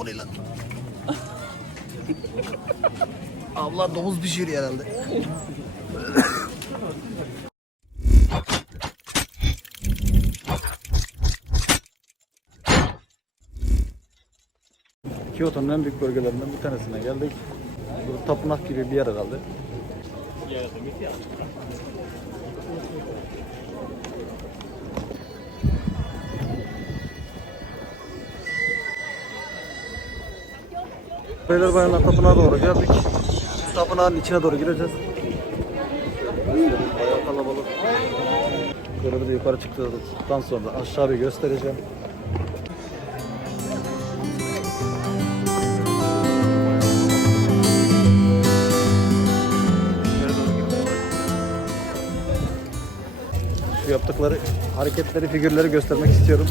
O ne lan? Abla domuz pişiriyor herhalde. Kyoto'nun en büyük bölgelerinden bir tanesine geldik. Bu tapınak gibi bir yer herhalde. Beyler bayanlar tapınağa doğru geldik. Tapınağın içine doğru gireceğiz. Bayağı kalabalık. Böyle bir yukarı çıktıktan sonra aşağı bir göstereceğim. Şu yaptıkları hareketleri, figürleri göstermek istiyorum.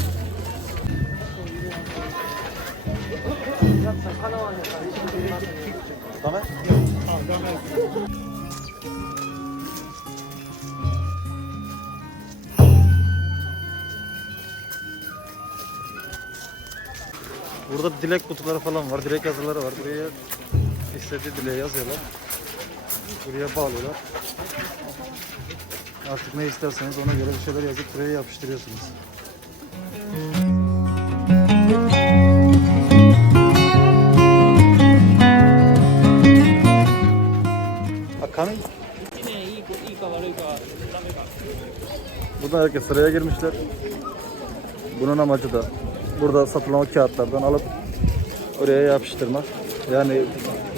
Tamam. Burada dilek kutuları falan var, dilek yazıları var. Buraya istediği dileği yazıyorlar. Buraya bağlıyorlar. Artık ne isterseniz ona göre bir şeyler yazıp buraya yapıştırıyorsunuz. Ha, coming? Burada herkes sıraya girmişler. Bunun amacı da burada satılan o kağıtlardan alıp oraya yapıştırmak. Yani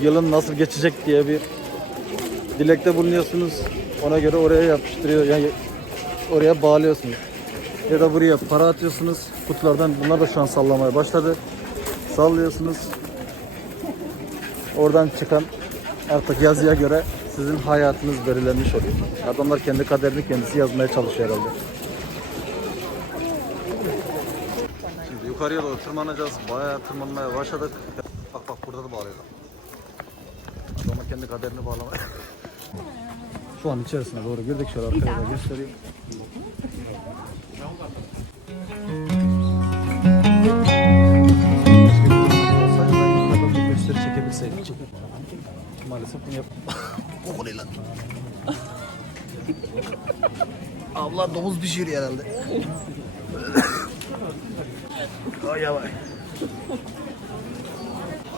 yılın nasıl geçecek diye bir dilekte bulunuyorsunuz. Ona göre oraya yapıştırıyor. Yani oraya bağlıyorsunuz. Ya da buraya para atıyorsunuz. Kutulardan bunlar da şu an sallamaya başladı. Sallıyorsunuz. Oradan çıkan artık yazıya göre sizin hayatınız belirlenmiş oluyor. Adamlar kendi kaderini kendisi yazmaya çalışıyor herhalde. Şimdi yukarıya doğru tırmanacağız. Bayağı tırmanmaya başladık. Bak bak burada da bağlıyorlar. Adamlar kendi kaderini bağlamaya. Şu an içerisine doğru girdik. Şöyle arkaya göstereyim. Maalesef bunu yap. O ne lan? Abla domuz pişiriyor herhalde. Ay yavaş.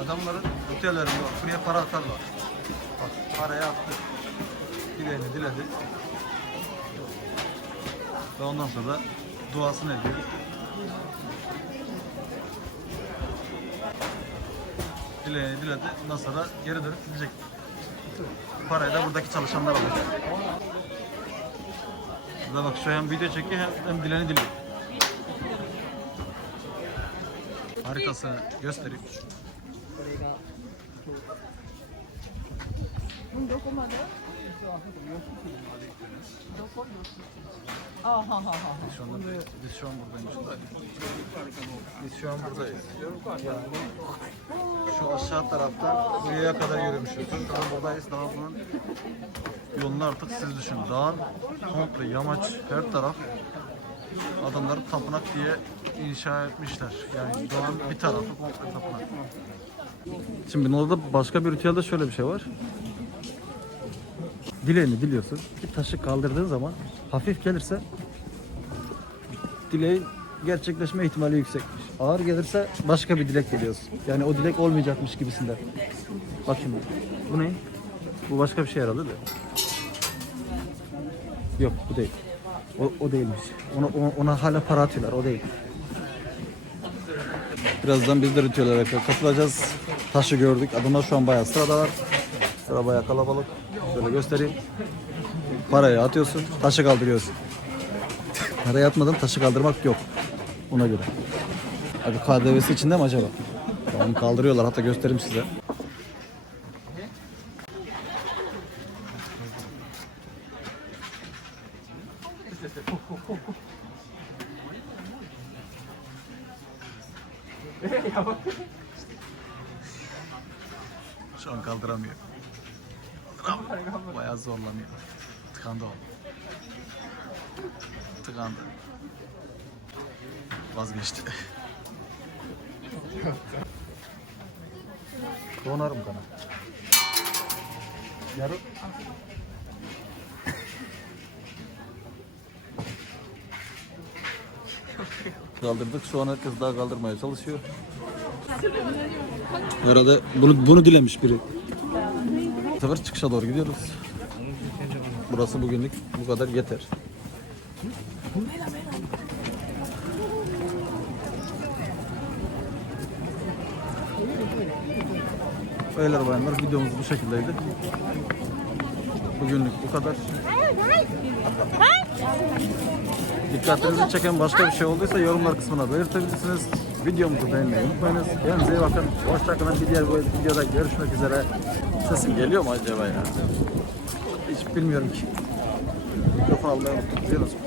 Adamların ritüelleri var. Buraya para atarlar. Bak parayı attı. Dileğini diledi. Ve ondan sonra duasını ediyor. Dileğini diledi. Ondan sonra geri dönüp gidecek. Parayı da buradaki çalışanlar alıyor. Burada bak şu hem video çekiyor hem, hem dileni diliyor. Haritasını göstereyim. Biz şu, anda, biz şu an buradayız. Biz şu an buradayız. Aşağı tarafta buraya kadar yürümüşüz. Şu an buradayız. Daha bunun yolunu artık siz düşünün. Dağın komple yamaç her taraf adamları tapınak diye inşa etmişler. Yani dağın bir tarafı komple tapınak. Şimdi orada başka bir ritüelde şöyle bir şey var. Dileğini diliyorsun. Bir taşı kaldırdığın zaman hafif gelirse dileğin gerçekleşme ihtimali yüksekmiş. Ağır gelirse başka bir dilek geliyorsun. Yani o dilek olmayacakmış gibisinden. Bak şimdi. Bu ne? Bu başka bir şey herhalde de. Yok bu değil. O, o değilmiş. Ona, ona, ona hala para atıyorlar. O değil. Birazdan biz de ritüellere katılacağız. Taşı gördük. Adamlar şu an bayağı sıradalar. Sıra bayağı kalabalık. Şöyle göstereyim. Parayı atıyorsun, taşı kaldırıyorsun. Parayı atmadan taşı kaldırmak yok. Ona göre. Abi KDV'si içinde mi acaba? Tamam kaldırıyorlar hatta göstereyim size. Şu an kaldıramıyor. Bayağı zorlanıyor. Tıkandı o. Tıkandı. Vazgeçti. Donarım kana. Yarım. Kaldırdık. Şu an herkes daha kaldırmaya çalışıyor. Herhalde bunu, bunu dilemiş biri. Bu sefer çıkışa doğru gidiyoruz. Burası bugünlük bu kadar yeter. Beyler bayanlar videomuz bu şekildeydi. Bugünlük bu kadar. Dikkatinizi çeken başka bir şey olduysa yorumlar kısmına belirtebilirsiniz. Videomuzu beğenmeyi unutmayınız. Kendinize iyi bakın. Hoşçakalın. Bir diğer videoda görüşmek üzere. Sesim geliyor mu acaba ya? Hiç bilmiyorum ki. Mikrofon almayı unuttum?